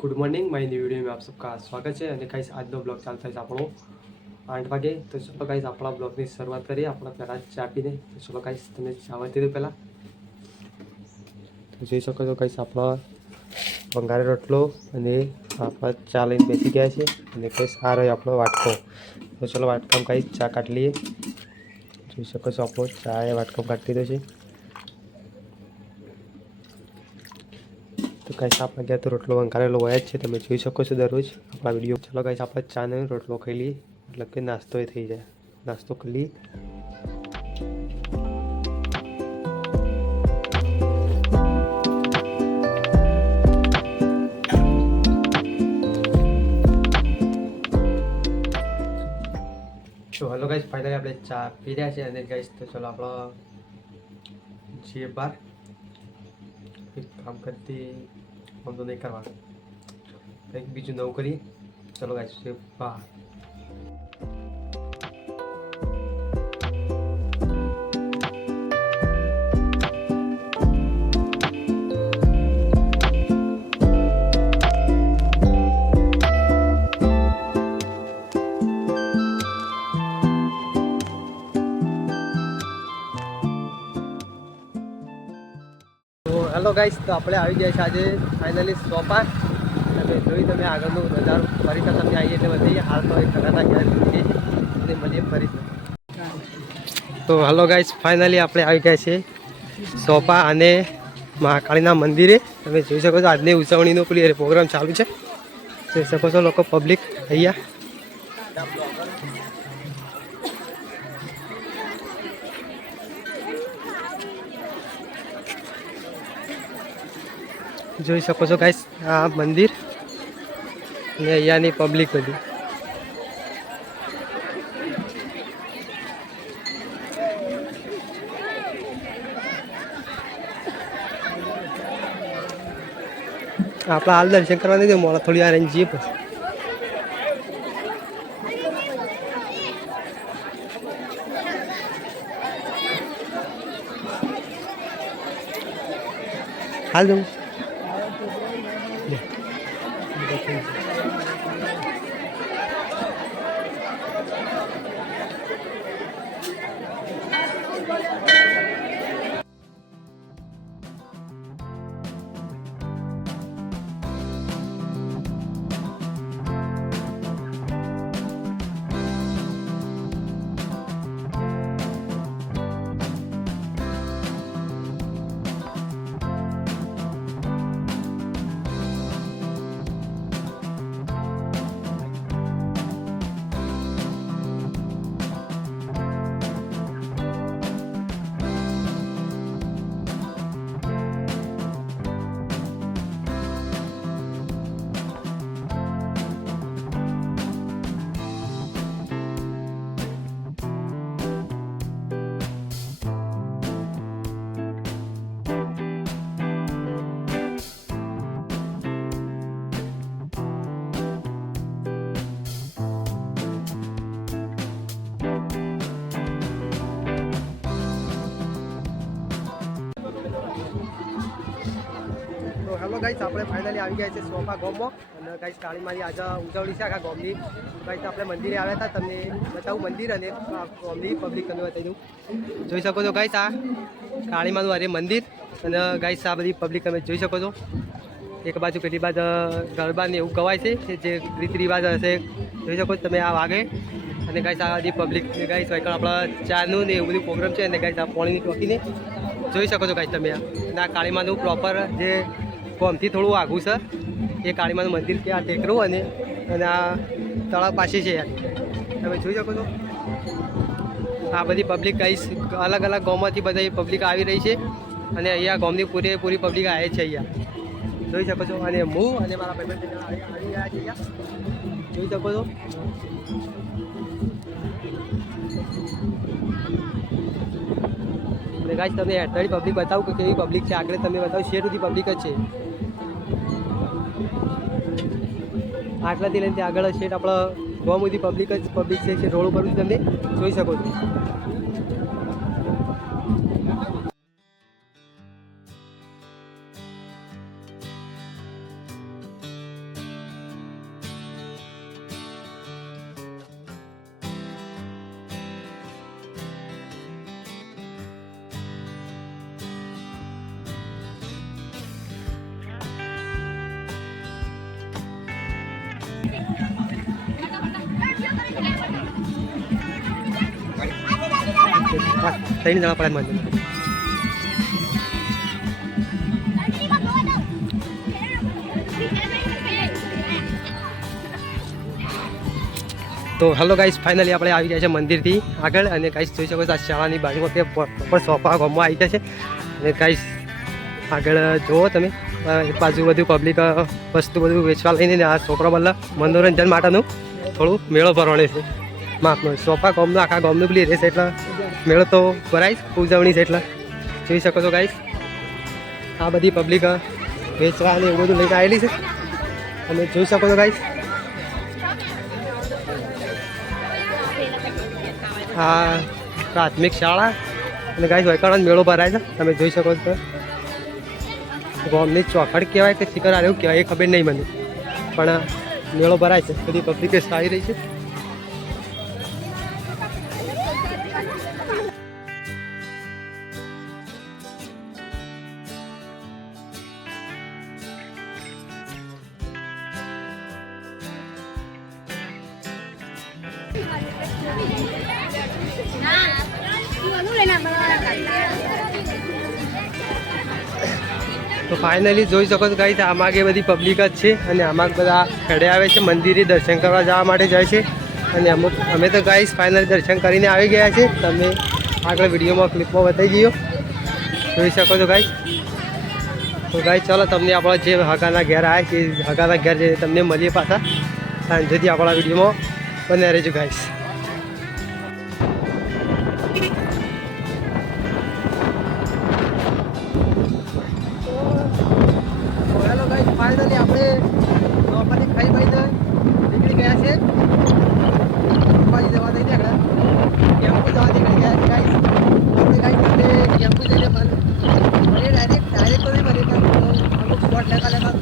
Good morning my new video में आप सबका स्वागत है। गाइस आज नो ब्लॉग चालता है આપણો 8 વાગે। તો ચલો ગાઈસ આપણા બ્લોગની શરૂઆત કરીએ। આપણે પહેલાં ચા પીને તો ચલો ગાઈસ તમે ચા વધી દો પહેલાં। તો જોઈ શકો છો ગાઈસ આપણા બંગાળી રોટલો અને આપણા ચા લઈને બેસી ગયા છે અને ગાઈસ આ રહ્યો આપણો વાટકો। તો ચલો વાટકામાં ગાઈસ ચા કાઢી લઈએ। જોઈ શકો છો આપણો ચા એ વાટકામાં કાઢી દીધો છે। तो गाइस आप गया तो रोटलो वंकारेलो હોય જ છે, તમે જોઈ શકો છો દરરોજ આપણા વિડીયો। ચલો ગાइस આપણે ચા ને રોટલો ખાઈ લઈએ, મતલબ કે નાસ્તો એ થઈ જાય। નાસ્તો કરી લઈએ। તો હેલો ગાइस ફાઇનલી આપણે ચા પી રહ્યા છે અને ગાइस તો ચલો આપણો જે બાર काम करती हम तो नहीं करवा एक बीजू नौ करिए। चलो गाइस से बाहर हेलो गाइस तो આપણે આવી ગયા છે આજે ફાઇનલી સોપા અને જોઈ તમે આગળનો નજારો ફરીથી તમે આવીએ એટલે બતાવીએ। હાલ તો એક ખરાતા ગયા છે અને મળીએ ફરીથી। તો હેલો ગાइस ફાઇનલી આપણે આવી ગયા છે સોપા અને મહાકાળીના મંદિરે। તમે જોઈ શકો છો આજની ઉજવણીનો પેલી પ્રોગ્રામ ચાલુ છે, જોઈ શકો છો લોકો પબ્લિક અહીંયા। જોઈ શકો છો ગાઈસ આ મંદિર અને અહીંયાની પબ્લિક બધી। આપણે હાલ દર્શન કરવા નહીં દે, મોડા થોડી વાર જઈએ પછી। હાલ દઉં तो हेलो गाइस આપણે ફાઇનલી આવી ગયા છે સોપા ગામમાં અને ગાઈસ કાળી મારી આજે ઉજવણી છે આખા ગામની। ગાઈસ આપણે મંદિરે આવ્યા હતા, તમને બતાવું મંદિર અને ગામની પબ્લિક તમને બતાવી દઉં। જોઈ શકો છો ગાઈસ આ કાળી માનું અરે મંદિર અને ગાઈસ આ બધી પબ્લિક તમે જોઈ શકો છો। એક બાજુ પેલી બાજુ ગરબા ને એવું ગવાય છે જે રીત રિવાજ હશે, જોઈ શકો છો તમે આ વાગે। અને ગાઈસ આ બધી પબ્લિક ગાઈસ વાયકણ આપણા ચાનું ને એવું બધું પ્રોગ્રામ છે અને ગાઈસ આ પાણીની ટોકીને જોઈ શકો છો ગાઈસ તમે આ। અને આ કાળી માનું પ્રોપર જે ગામથી થોડું આઘું છે એ કાળી માનું મંદિર કે આ ટેકરું અને આ તળાવ પાસે છે યાર, તમે જોઈ શકો છો। આ બધી પબ્લિક ગાઈસ અલગ અલગ ગામમાંથી બધી પબ્લિક આવી રહી છે અને અહીંયા ગામની પૂરેપૂરી પબ્લિક આવે છે અહીંયા, જોઈ શકો છો। અને હું અને મારા ભાઈબંધ આવી રહ્યા છે અહીંયા, જોઈ શકો છો। અને ગાઈસ તમે હેઠળ પબ્લિક બતાવું કે કેવી પબ્લિક છે, આગળ તમે બતાવો શેર સુધી પબ્લિક જ છે। આટલાથી લઈને આગળ શેઠ આપણા બહુ બધી પબ્લિક છે રોડ ઉપર તમે જોઈ શકો છો। ત્રણ જણા પડે મંદિર. તો હેલો ગાઈસ, ફાઇનલી આપણે આવી ગયા છે મંદિરથી આગળ. અને ગાઈસ જોઈ શકો છો આ શાળાની બાજુમાં કે પર સોફા ગામમાં આવી ગયા છે. અને ગાઈસ આગળ જુઓ તમે, એક બાજુ બધું પબ્લિક વસ્તુ બધું વેચવા લઈને આ છોકરો મતલબ મનોરંજન માટેનું થોડું મેળો ભરવાનો છે. માપનો સોફા ગામનો આખા ગામનું પેલી રહેશે એટલે મેળો તો ભરાય ઉજવણી છે. એટલે જોઈ શકો છો ગાઈસ આ બધી પબ્લિક વેચવા અને એવું બધું લઈને આવેલી છે. અને જોઈ શકો છો ગાઈસ આ પ્રાથમિક શાળા અને ગાઈસ વૈકણ મેળો ભરાય છે. તમે જોઈ શકો છો. ગામની ચોખડ કહેવાય કે શિખર આ એવું કહેવાય એ ખબર નહીં મને, પણ મેળો ભરાય છે. બધી પબ્લિક આવી રહી છે. તો ફાઇનલી જોઈ શકો છો ગાઈસ આમાં કે બધી પબ્લિક જ છે. અને આમાં બધા ખડે આવે છે મંદિરે દર્શન કરવા જવા માટે જાય છે. અને અમે તો ગાઈસ ફાઇનલી દર્શન કરીને આવી ગયા છે. તમે આગળ વિડીયોમાં ક્લિપમાં બતાવી ગયો જોઈ શકો છો ગાઈસ. તો ગાઈસ ચાલો તમને આપણા જે હગાના ઘેર આવ્યા છે હગાના ઘેર જે તમને મળીએ પાછા સાંજેથી આપણા વિડીયોમાં બને રહેજો ગાઈસ. ફાઇનલી આપણે નોકરી ખાઈ ભાઈને નીકળી ગયા છે. જવા દઈ આગળ ટેમ્પો જવા નીકળી ગયા છે ગાઈસ. આપણે ગાઈસ આપણે ટેમ્પો જઈને પણ ડાયરેક્ટ તો નહીં બને પણ અમુક સ્પોટ લેતા લેતા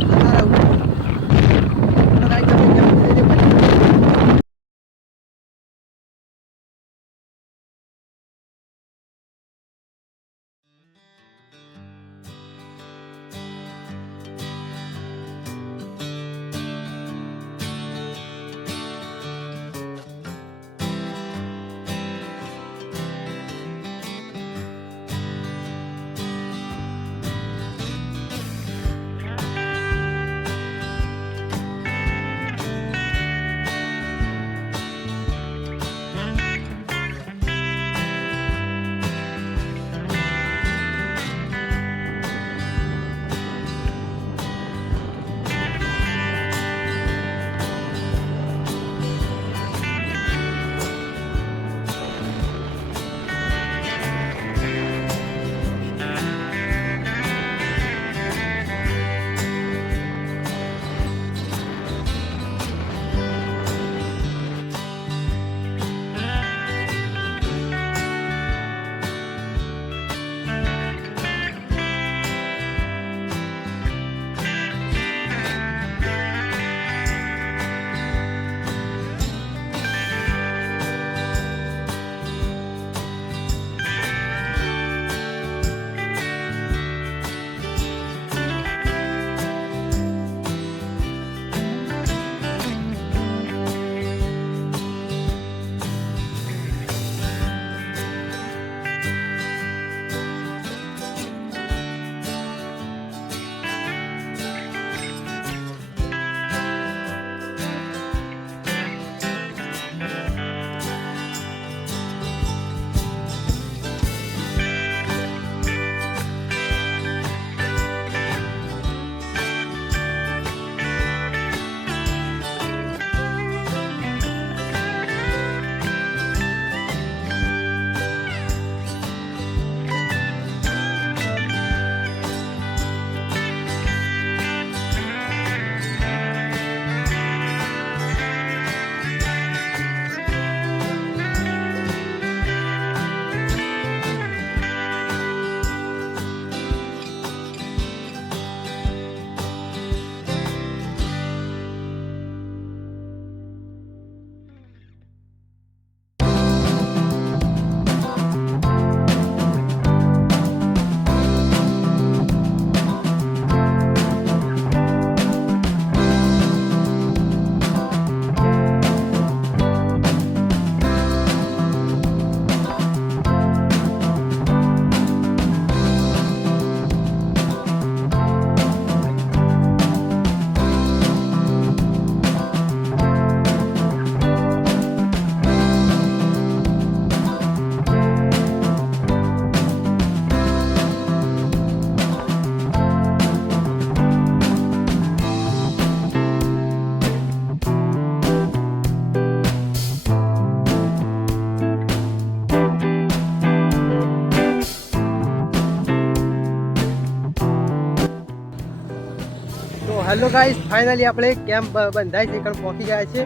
હલો ગાઈસ, ફાઇનલી આપણે કેમ્પ બંધાય છે કારણ પહોંચી ગયા છે.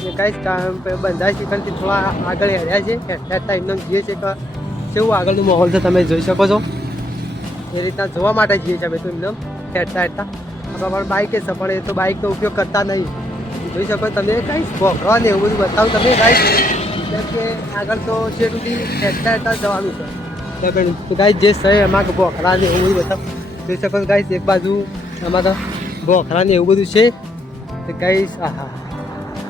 અને ગાઈસ કેમ્પ બંધાય છે કારણથી થોડા આગળ હેર્યા છે. હેરતા એકદમ જઈએ છે કે કેવું આગળનું માહોલ છે તમે જોઈ શકો છો. એ રીતના જોવા માટે જઈએ છીએ અમે તો એકદમ હેરતા આપણા પર બાઇક છે પણ એ તો બાઇકનો ઉપયોગ કરતા નહીં. જોઈ શકો તમે ગાઈસ ભોગવા ને એવું બધું બતાવું તમે ગાઈસ, કેમ કે આગળ તો છે સુધી હેરતા જવાનું છે. તો ગાઈસ જે છે એમાં ભોખરા ને એવું બધું બતાવું જોઈ શકો ગાઈસ. એક બાજુ આમાં તો ભોખરા ને એવું બધું છે. તો ગાઈસ આહા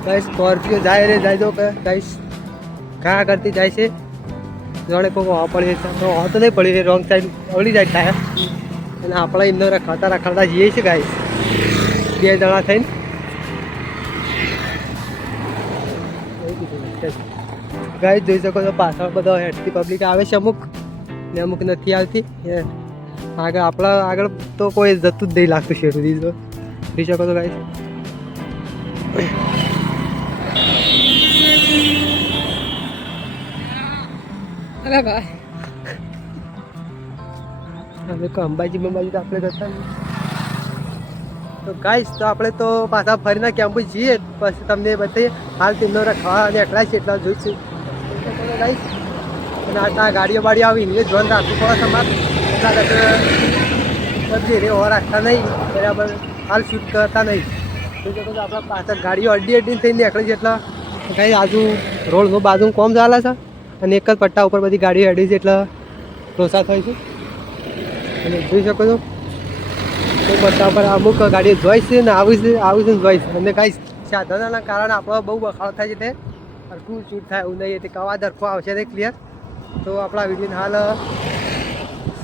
ગાઈસ સ્કોર્પિયો જાય રે જાય તો ગાઈસ ઘા કરતી જાય છે. જાણે કોઈ પડી તો નહીં પડી રોંગ સાઈડ ઓળી જાય થાય. અને આપણે એમને રખડતા જઈએ છીએ ગાઈસ 2 જણા થઈને. ગાઈસ જોઈ શકો છો પાછળ બધો હેડતી પબ્લિક આવે છે અમુક ને અમુક નથી આવતી. આગળ તો કોઈ જતું જ નહીં લાગતું છે સુધી તો જોઈ શકો છો ગાઈસ. અરે ભાઈ અંબાજી તો આપણે જતા તો ગાઈસ. તો આપણે તો પાછા ફરીને કેમ્પ જઈએ પછી તમને બતાવીએ. હાલ તેમનો ખાવા અને એકલા છે એટલા જોઈશું ગાઈસ. અને આ ગાડીઓ આવી એને ધ્યાન રાખવું પડે તમારે. એટલા બધી રે ઓર રાખતા નહીં બરાબર. હાલ શૂટ કરતા નહીં જોઈ શકો છો. આપણા પાછળ ગાડીઓ અડ્ડી થઈને નીકળે છે એટલે કાંઈ આજુ રોડનું બાજુ કોમ ચાલે છે અને એક જ પટ્ટા ઉપર બધી ગાડીઓ અડી છે એટલે લોસા થાય છે. અને જોઈ શકો છો એક પટ્ટા પર અમુક ગાડીઓ જોઈ છે ને આવી છે ને જોઈ છે. અને કાંઈ સાધનોના કારણે આપણો બહુ બખાડો થાય છે તે હરખું શૂટ થાય એવું નહીં. તે અવાજ હરખો આવશે તે ક્લિયર. તો આપણા વિડીયોને હાલ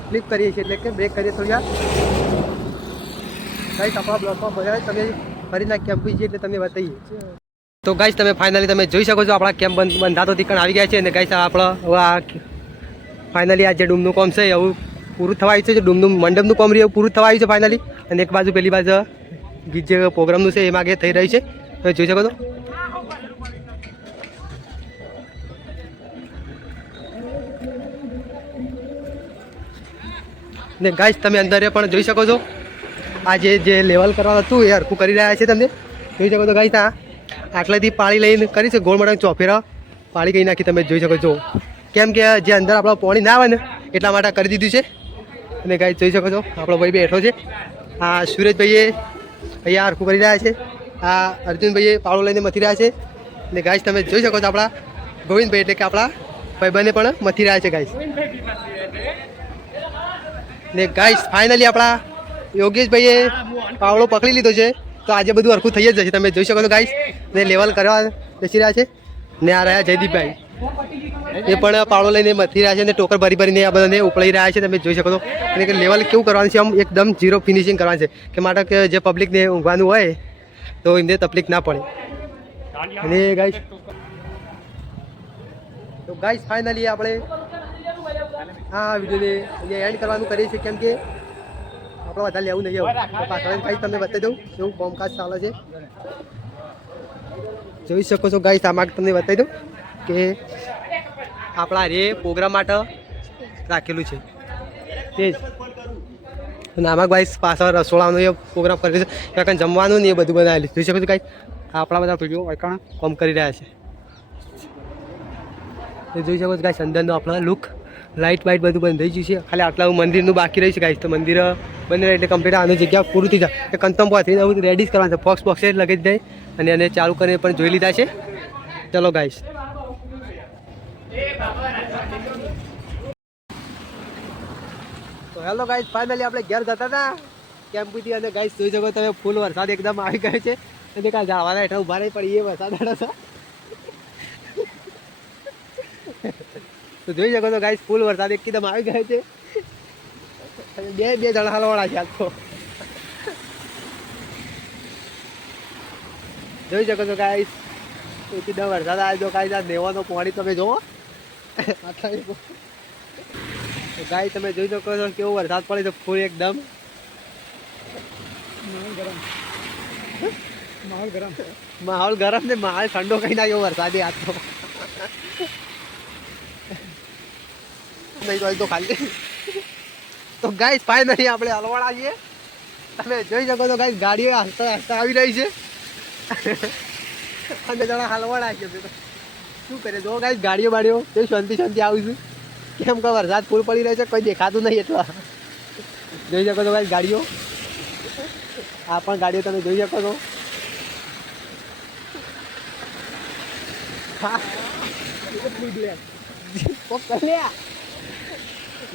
સ્લીપ કરીએ છીએ એટલે કે બ્રેક કરીએ થોડી વાર. ગાઈસ આપણા બ્લોકમાં બધા તમે ફરીના કેમ્પ છીએ એટલે તમે બતાવીએ. તો ગાઈસ તમે ફાઇનલી તમે જોઈ શકો છો આપણા કેમ્પ બંધાતો તીકણ આવી ગયા છે. અને ગાઈસ આપણે હવે આ ફાઇનલી આ જે ડૂમનું કામ છે એવું પૂરું થવા આવ્યું છે. ડૂમનું મંડપનું કામ રહ્યું પૂરું થવા આવ્યું છે ફાઇનલી. અને એક બાજુ પેલી બાજુ ગીત જે પ્રોગ્રામનું છે એમાં થઈ રહી છે તમે જોઈ શકો છો. ને ગાઈસ તમે અંદર પણ જોઈ શકો છો આ જે લેવલ કરવાનું હતું એ હરખું કરી રહ્યા છે. તમને જોઈ શકો છો ગાઈસ. આટલાથી પાળી લઈને કરી છે ગોળ મટન ચોફેરા પાળી કહી નાખી તમે જોઈ શકો છો. કેમ કે જે અંદર આપણો પાણી ના આવે ને એટલા માટે કરી દીધું છે. અને ગાઈસ જોઈ શકો છો આપણો ભાઈ બેઠો છે. આ સુરેશભાઈએ અહીંયા હરખું કરી રહ્યા છે. આ અર્જુનભાઈએ પાળો લઈને મથી રહ્યા છે. અને ગાઈસ તમે જોઈ શકો છો આપણા ગોવિંદભાઈ એટલે કે આપણા ભાઈબંધને પણ મથી રહ્યા છે ગાઈસ. ને ગાઈસ ફાઇનલી આપણા યોગેશભાઈએ પાવડો પકડી લીધો છે. તો આજે બધું હરખું થઈ જ જશે તમે જોઈ શકો છો ગાઈસ. ને લેવલ કરવા બેસી રહ્યા છે. ને આ રહ્યા જયદીપભાઈ એ પણ પાવડો લઈને મથી રહ્યા છે. અને ટોકર ભરીને આ બધાને ઉપડી રહ્યા છે તમે જોઈ શકો છો. અને લેવલ કેવું કરવાનું છે આમ એકદમ ઝીરો ફિનિશિંગ કરવાનું છે કે માટે કે જે પબ્લિકને ઊંઘવાનું હોય તો એમને તકલીફ ના પડે. અને ગાઈસ તો ગાઈસ ફાઇનલી આપણે આ વિડીયોને અહીંયા એન્ડ કરવાનું કરીએ છીએ કેમ કે આપણે વધારે લેવું નહીં આવું. પાછળ ગાઈસ તમને બતાવી દઉં એવું કામકાજ ચાલે છે જોઈ શકો છો ગાઈસ. આમાં તમને બતાવી દઉં કે આપણા રે પ્રોગ્રામ માટે રાખેલું છે તે જ. અને આમાં ગાઈસ પાછળ રસોડાનો એ પ્રોગ્રામ કરેલો છે ત્યાં જમવાનું ને એ બધું બનાવેલું જોઈ શકો છો ગાઈસ. આપણા બધા વિડીયો અકાણ કામ કરી રહ્યા છે એ જોઈ શકો છો ગાઈસ. અંદરનો આપણા લુક લાઇટ વાઇટ બધું બંધ થઈ ગયું છે. ખાલી આટલા મંદિરનું બાકી રહ્યું છે ગાઈસ. તો મંદિર બની રહે એટલે કમ્પ્લીટ આની જગ્યા પૂરું થઈ જાય. એ કંતમ પહોંચીને આવું રેડી જ કરવાનું છે. બોક્સ લગાવી દે અને એને ચાલુ કરીને પણ જોઈ લીધા છે. ચલો ગાઈસ. તો હેલો ગાઈસ ફાઇનલી આપણે ઘેર જતા હતા કેમ્પથી. અને ગાઈસ જોઈ શકો તમે ફૂલ વરસાદ એકદમ આવી ગયો છે. અને કાંઈ જાળવાના હેઠળ ઊભા નહીં પડી એ વરસાદ હતો. તો જોઈ શકો છો ગાઈસ ફૂલ વરસાદ એકદમ આવી ગયો છે. બે જણા હલવાળા છે આજ તો જોઈ શકો છો ગાઈસ. એકદમ વરસાદ આવી જો ગાઈસ. આ દેવાનો પાણી તમે જોવો ગાઈસ તમે જોઈ શકો છો કેવો વરસાદ પડે છે ફૂલ એકદમ. માહોલ ગરમ ને માહોલ ઠંડો કઈ નાખ્યો વરસાદી આજ તો નહીં તો ખાલી. તો ગાઈસ ફાઇનલી આપણે હલવાડા છીએ તમે જોઈ શકો છો ગાઈસ ગાડીઓ હાલતા હાલતા આવી રહી છે અને જણા હાલવાડા છે શું કરે જો ગાઈસ ગાડીઓ બાડીઓ એ શાંતિ શાંતિ આવું છું કેમ કે વરસાદ ફૂલ પડી રહ્યો છે કોઈ દેખાતું નહીં એટલા જોઈ શકો છો ગાઈસ ગાડીઓ આ પણ ગાડીઓ તમે જોઈ શકો છો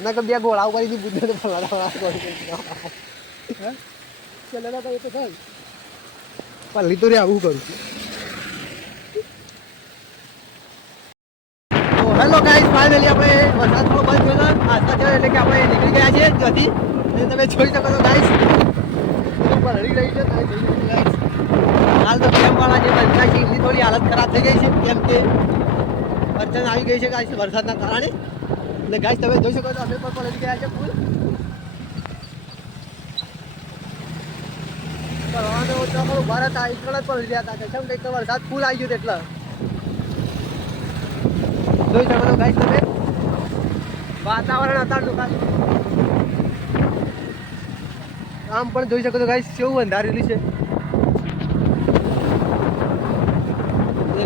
ના કે બે ગોળા કરી દી બુદ્ધ ને ફલાડા પલ્લી તો રે આવું કરું તો હેલો ગાઈસ ફાઇનલી આપણે વરસાદ થોડો બંધ થયો આસ્તા થયો એટલે કે આપણે નીકળી ગયા છીએ ત્યાંથી અને તમે જોઈ શકો છો ગાઈસ ઉપર હળી રહી છે તમે જોઈ શકો ગાઈસ હાલ તો કેમ્પવાળા જે બંધા છે એમની થોડી હાલત ખરાબ થઈ ગઈ છે કેમ કે અડચણ આવી ગઈ છે ગાઈસ વરસાદના કારણે એટલે ગાઈસ તમે જોઈ શકો છો અમે પણ પલળી ગયા છે ફૂલ ભારત આ એકલ જ પલળી ગયા હતા કેમ કે વરસાદ ફૂલ આવી ગયો એટલે જોઈ શકો છો ગાઈસ તમે વાતાવરણ અત્યારનું આમ પણ જોઈ શકો છો ગાઈસ કેવું અંધારેલી છે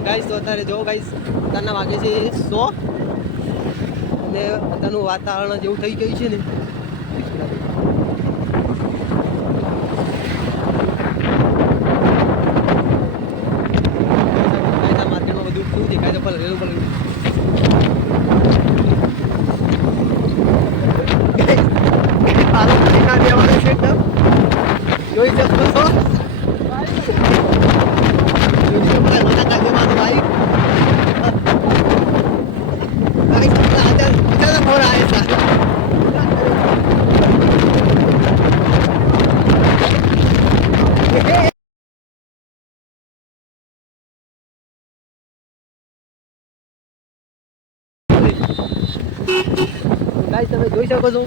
ગાઈસ તો અત્યારે જો ગાઈસ અત્યારના વાગે છે 100 અને અત્યારનું વાતાવરણ જેવું થઈ ગયું છે ને માર્કેટમાં બધું શું દેખાય છે પલળેલું પલળેલું જોઈ શકો છો તમે જોઈ શકો છો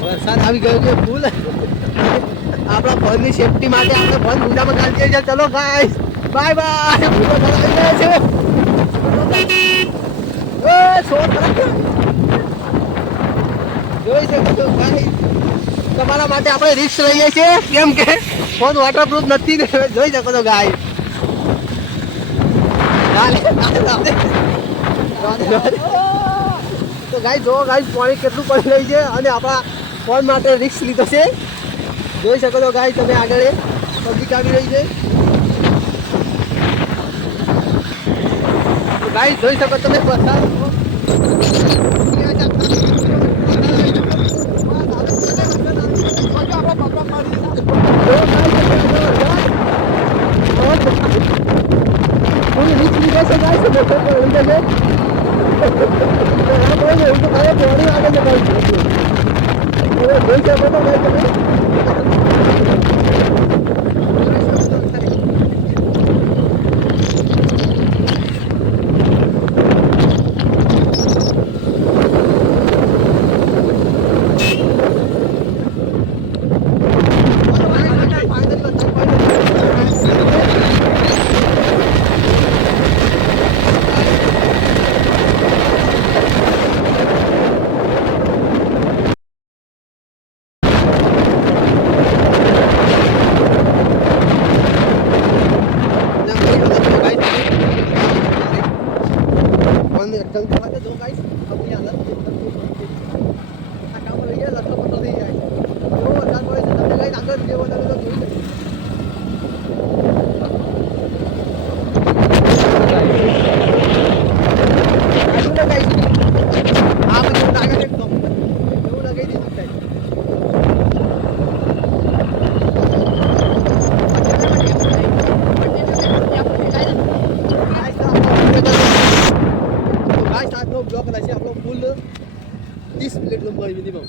વરસાદ આવી ગયો છે ફૂલ આપણા ફોનની સેફટી માટે આપણે ફોન ગુંડામાં કાઢીએ છીએ ચલો ગાઈસ બાય બાય જોઈ શકો છો ગાઈસ તમારા માટે આપણે રિસ્ક લઈએ છીએ કેમ કે ફોન વોટરપ્રૂફ નથી જોઈ શકો છો ગાઈસ તો ગાઈસ જો ગાઈસ પાણી કેટલું પડી રહ્યું છે અને આપણા ફોન માટે રિસ્ક લીધો છે જોઈ શકો છો ગાઈસ તમે આગળ પબ્લિક આવી રહી છે ગાઈસ જોઈ શકો તમે વરસાદ બ્લોક રહેશે આપણો ફૂલ 30 મિનિટ લંબાઈ મિનિમમ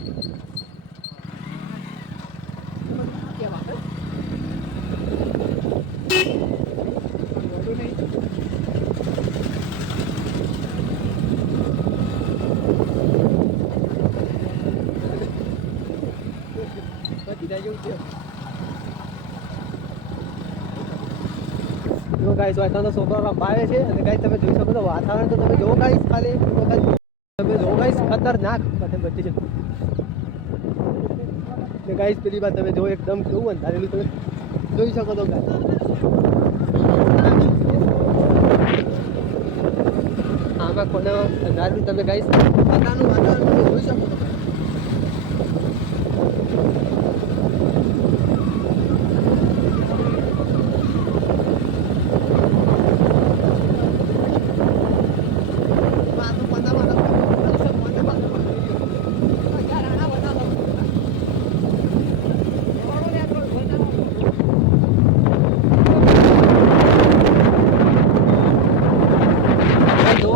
ગાઈસ વાતાવરણ તો છોકરા રમાવે છે અને ગાઈસ તમે જોઈ શકો છો વાતાવરણ તો તમે જોવો ગાઈસ ખાલી તમે જોવો ગાઈસ ખતરનાક બધી છે ને ગાઈસ પેલી વાત તમે જો એકદમ કેવું અંધારેલું તમે જોઈ શકો તો ગાઈસ આમાં કોને અંધારેલું તમે ગાઈસ બહારનું વાતાવરણ તમે જોઈ શકો છો.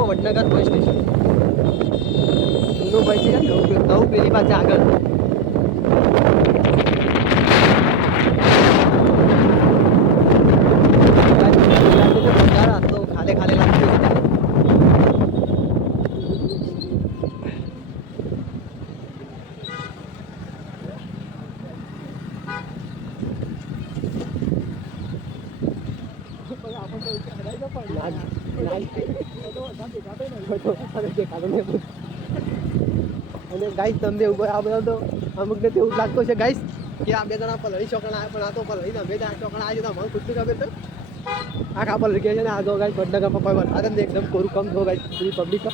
વડનગર પોલીસ સ્ટેશન જૂનું બસ છે નવું પેલી પાસે આગળ તો ખાલે ખાલે લાગતું છે. અને ગાઈસ તમને ઉપર આ બધા તો અમુકને તો એવું લાગતું છે ગાઈસ કે આ બે જણા પલળી ચોકણા આવે પણ આ તો પલળીને અમે ત્યાં ચોકણા આવે છે તો મને ખુદ ખબર તો આખા પલળી ગયા છે ને આ જો ગાઈસ વડનગરમાં કોઈ વરસાદ ને એકદમ કોરું કમ જો ગાઈસ પૂરી પબ્લિક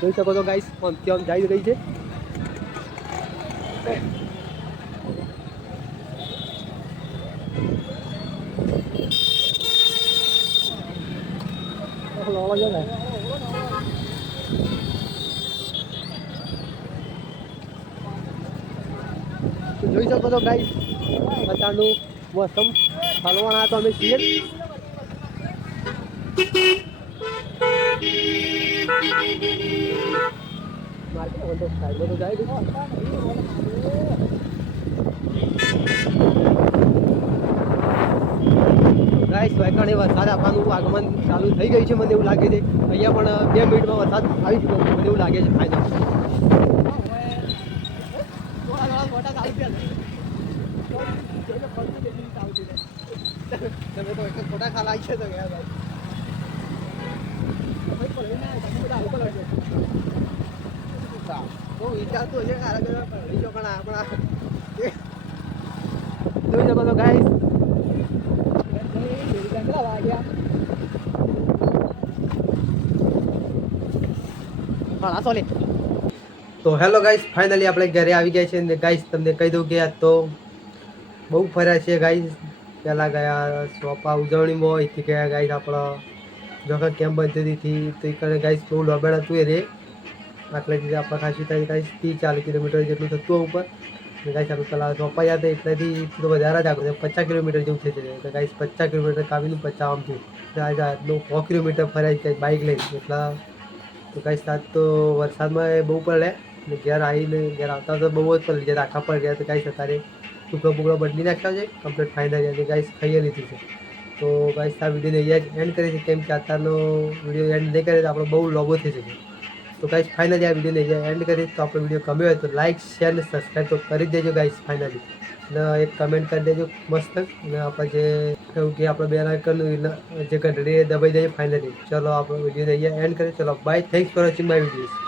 જોઈ શકો છો ગાઈસ આમથી આમ જઈ રહી છે. જોઈ શકો છો ગાઈસ અત્યારનું મોસમ હલવાના તો અમે છીએ. ગાઈસ વાયકાણે વરસાદ આપવાનું આગમન ચાલુ થઈ ગયું છે મને એવું લાગે છે. અહીંયા પણ 2 મિનિટમાં વરસાદ આવી ગયો મને એવું લાગે છે ફાયદો. તમે તો એક ખોટા ખાલા આવી છે તો ગયા ભાઈ બહુ વિચારતું હશે કારગર ચોકણા આપણા જોઈ શકો છો ગાઈસ. તો હેલો ગાઈસ ફાઇનલી આપણે ઘરે આવી ગયા છે ને ગાઈસ તમને કહી દઉં કે તો બહુ ફર્યા છે ગાઈસ. પહેલાં ગયા સોપા ઉજવણીમાં એથી ગયા ગાઈસ આપણા જોકે કેમ બંધીથી તો એ કરે ગાઈસ બહુ લોબેડ હતું એ રે આટલેથી આપણે ખાસી થાય ગાઈસ 30-40 કિલોમીટર જેટલું થતું ઉપર ગાઈસ આપણે પેલા સોપા યાદ એટલેથી તો વધારે જ આગળ 50 કિલોમીટર જેવું થઈ જાય તો ગાઈસ 50 કિલોમીટર કાપીને 50 આમ થયું આજે આટલું 100 કિલોમીટર ફરાય ગાઈસ બાઇક લઈને એટલા તો ગાઈસ આજ તો વરસાદમાં બહુ પડે ને ઘેર આવીને ઘેર આવતા તો બહુ જ પડી જાય આખા પડી ગયા તો ગાઈસ અત્યારે ટુકડો બુકડો બદલી નાખ્યા છે કમ્પ્લીટ ફાઇનલી અને ગાઈસ ખાઈ લીધી છે. તો ગાઈસ આ વિડીયોને અહીંયા જ એન્ડ કરી છે કેમ કે અત્યારનો વિડીયો એન્ડ નહીં કરે તો આપણો બહુ લોગો થઈ શકે. તો ગાઈસ ફાઇનલી આ વિડીયોને અહીંયા એન્ડ કરી તો આપણો વિડીયો ગમ્યો હોય તો લાઇક શેર અને સબસ્ક્રાઈબ તો કરી જ દેજો ગાઈસ ફાઇનલી અને એક કમેન્ટ કરી દેજો મસ્ત અને આપણે જે કહ્યું કે આપણે બે લાઇકનું જે ઘંટડી દબાઈ દઈએ ફાઇનલી. ચલો આપણો વિડીયોને અહીંયા એન્ડ કરીએ. ચલો by thanks for watching my videos.